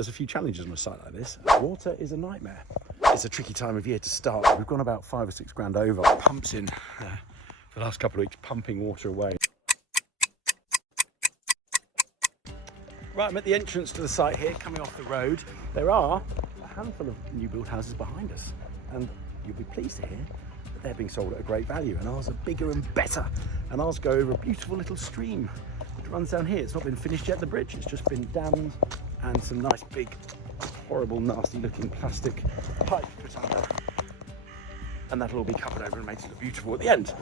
there's a few challenges on a site like this. Water is a nightmare. It's a tricky time of year to start. We've gone about 5 or 6 grand over. Pumps in for the last couple of weeks, pumping water away. Right, I'm at the entrance to the site here, coming off the road. There are a handful of new build houses behind us, and you'll be pleased to hear that they're being sold at a great value, and ours are bigger and better. And ours go over a beautiful little stream which runs down here. It's not been finished yet, the bridge, it's just been dammed, and some nice big, horrible, nasty looking plastic pipe put under. And that'll all be covered over and made to look beautiful at the end.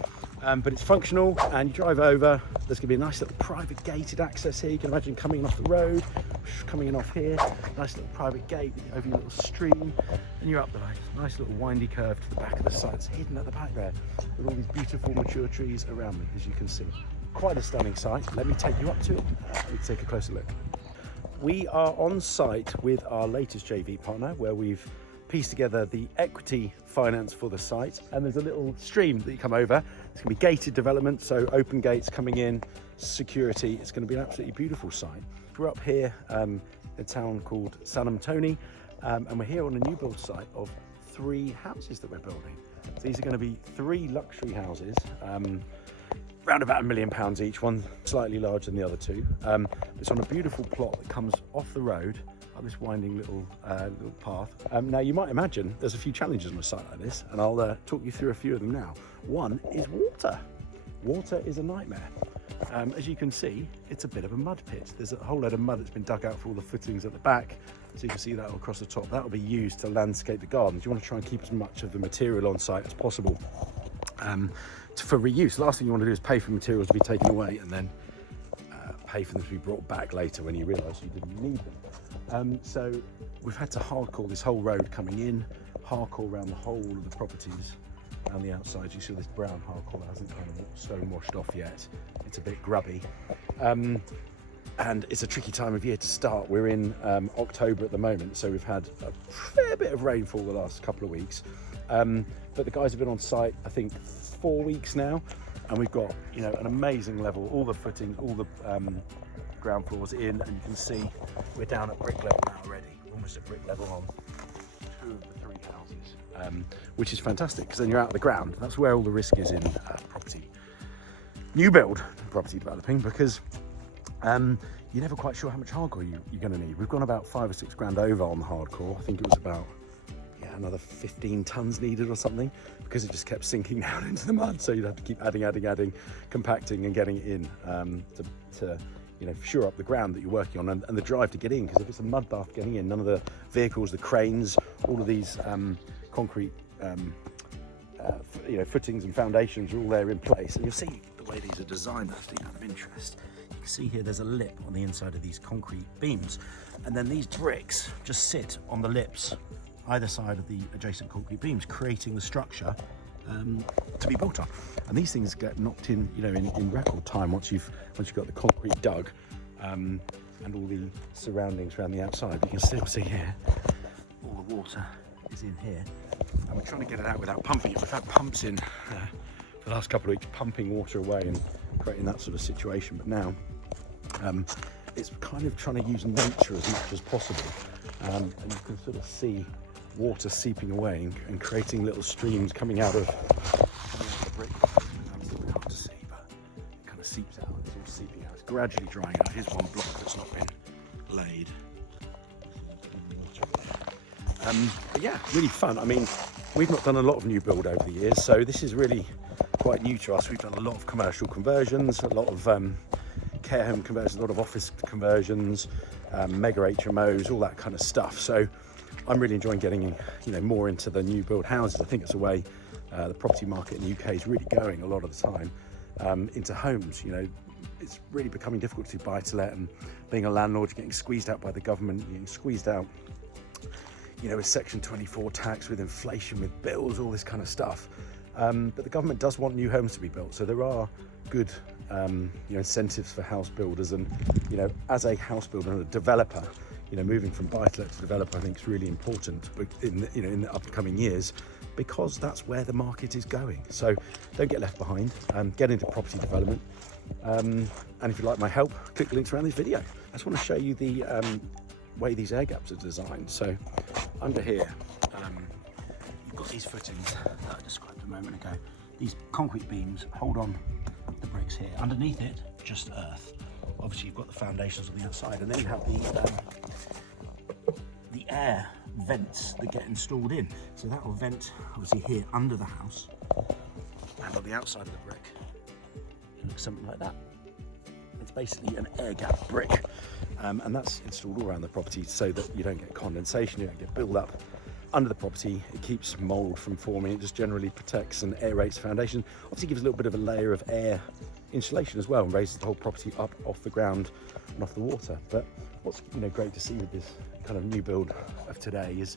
But it's functional, and you drive over, there's gonna be a nice little private gated access here. You can imagine coming in off the road, coming in off here, nice little private gate over your little stream, and you're up the nice little windy curve to the back of the site. It's hidden at the back there with all these beautiful mature trees around me, as you can see. Quite a stunning site. Let me take you up to it. Let me take a closer look. We are on site with our latest JV partner, where we've piece together the equity finance for the site, and there's a little stream that you come over. It's going to be gated development, so open gates coming in, security. It's going to be an absolutely beautiful site. We're up here in a town called San Antonio, and we're here on a new build site of 3 houses that we're building. So these are going to be 3 luxury houses, around about £1 million each, one slightly larger than the other 2. It's on a beautiful plot that comes off the road, this winding little path. Now you might imagine there's a few challenges on a site like this, and I'll talk you through a few of them now. One is water. Water is a nightmare. As you can see, it's a bit of a mud pit. There's a whole load of mud that's been dug out for all the footings at the back, so you can see that all across the top. That will be used to landscape the gardens. You want to try and keep as much of the material on site as possible for reuse. The last thing you want to do is pay for materials to be taken away and then pay for them to be brought back later when you realise you didn't need them. So we've had to hardcore this whole road coming in, hardcore around the whole of the properties around the outside. You see this brown hardcore that hasn't kind of stone washed off yet. It's a bit grubby. And it's a tricky time of year to start. We're in October at the moment, so we've had a fair bit of rainfall the last couple of weeks. But the guys have been on site, I think, 4 weeks now, and we've got, you know, an amazing level, all the footings, all the ground floors in, and you can see we're down at brick level now already, almost at brick level on 2 of the 3 houses, which is fantastic, because then you're out of the ground. That's where all the risk is in property, new build property developing, because you're never quite sure how much hardcore you're going to need. We've gone about 5 or 6 grand over on the hardcore. I think it was about another 15 tons needed or something, because it just kept sinking down into the mud, so you'd have to keep adding, compacting and getting it in to you know, shore up the ground that you're working on, and the drive to get in, because if it's a mud bath getting in, none of the vehicles, the cranes, all of these concrete you know, footings and foundations are all there in place. And you'll see the way these are designed, actually, out of interest. You can see here there's a lip on the inside of these concrete beams, and then these bricks just sit on the lips either side of the adjacent concrete beams, creating the structure to be built on. And these things get knocked in, you know, in record time once you've got the concrete dug and all the surroundings around the outside. You can still see here all the water is in here, and we're trying to get it out without pumping it. We've had pumps in for the last couple of weeks, pumping water away and creating that sort of situation. But now it's kind of trying to use nature as much as possible, and you can sort of see water seeping away and creating little streams coming out of the brick. It's a little bit hard to see, but it kind of seeps out. It's all seeping out. It's gradually drying out. Here's one block that's not been laid. But yeah, really fun. I mean, we've not done a lot of new build over the years, so this is really quite new to us. We've done a lot of commercial conversions, a lot of care home conversions, a lot of office conversions, mega HMOs, all that kind of stuff. So I'm really enjoying getting, you know, more into the new build houses. I think it's a way the property market in the UK is really going a lot of the time into homes. You know, it's really becoming difficult to buy to let, and being a landlord, you're getting squeezed out by the government, you're getting squeezed out, you know, with Section 24 tax, with inflation, with bills, all this kind of stuff. But the government does want new homes to be built, so there are good you know, incentives for house builders. And, you know, as a house builder and a developer, you know, moving from buy-to-let to developer, I think is really important in, you know, in the upcoming years, because that's where the market is going. So don't get left behind, get into property development. And if you'd like my help, click the links around this video. I just want to show you the way these air gaps are designed. So under here, you've got these footings that I described a moment ago. These concrete beams hold on the bricks here. Underneath it, just earth. Obviously, you've got the foundations on the outside, and then you have the air vents that get installed in. So that will vent obviously here under the house, and on the outside of the brick, it looks something like that. It's basically an air gap brick, and that's installed all around the property so that you don't get condensation, you don't get build up under the property. It keeps mold from forming. It just generally protects and aerates the foundation. Obviously gives a little bit of a layer of air insulation as well, and raises the whole property up off the ground and off the water. But what's great to see with this kind of new build of today is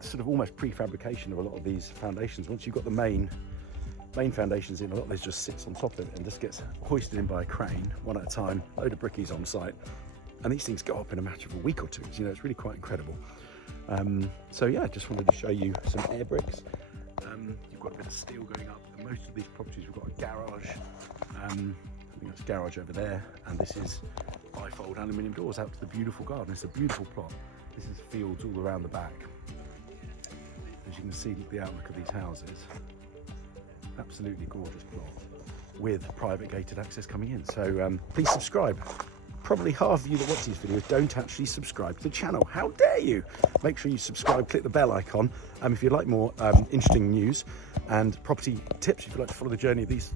sort of almost prefabrication of a lot of these foundations. Once you've got the main foundations in, a lot of this just sits on top of it and just gets hoisted in by a crane one at a time, load of brickies on site, and these things go up in a matter of a week or two. It's really quite incredible. So yeah, just wanted to show you some air bricks. You've got a bit of steel going up, and most of these properties we've got a garage. I think that's a garage over there, and this is bifold aluminium doors out to the beautiful garden. It's a beautiful plot. This is fields all around the back. As you can see, the outlook of these houses. Absolutely gorgeous plot with private gated access coming in. So please subscribe. Probably half of you that watch these videos don't actually subscribe to the channel. How dare you? Make sure you subscribe, click the bell icon if you'd like more interesting news and property tips. If you'd like to follow the journey of these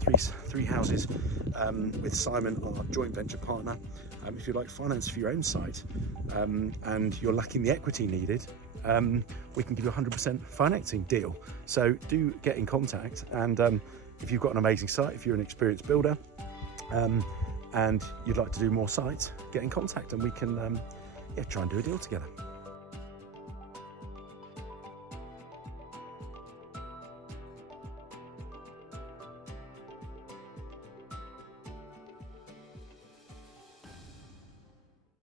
three houses with Simon, our joint venture partner. If you'd like finance for your own site and you're lacking the equity needed, we can give you a 100% financing deal. So do get in contact, and if you've got an amazing site, if you're an experienced builder, and you'd like to do more sites, get in contact and we can try and do a deal together.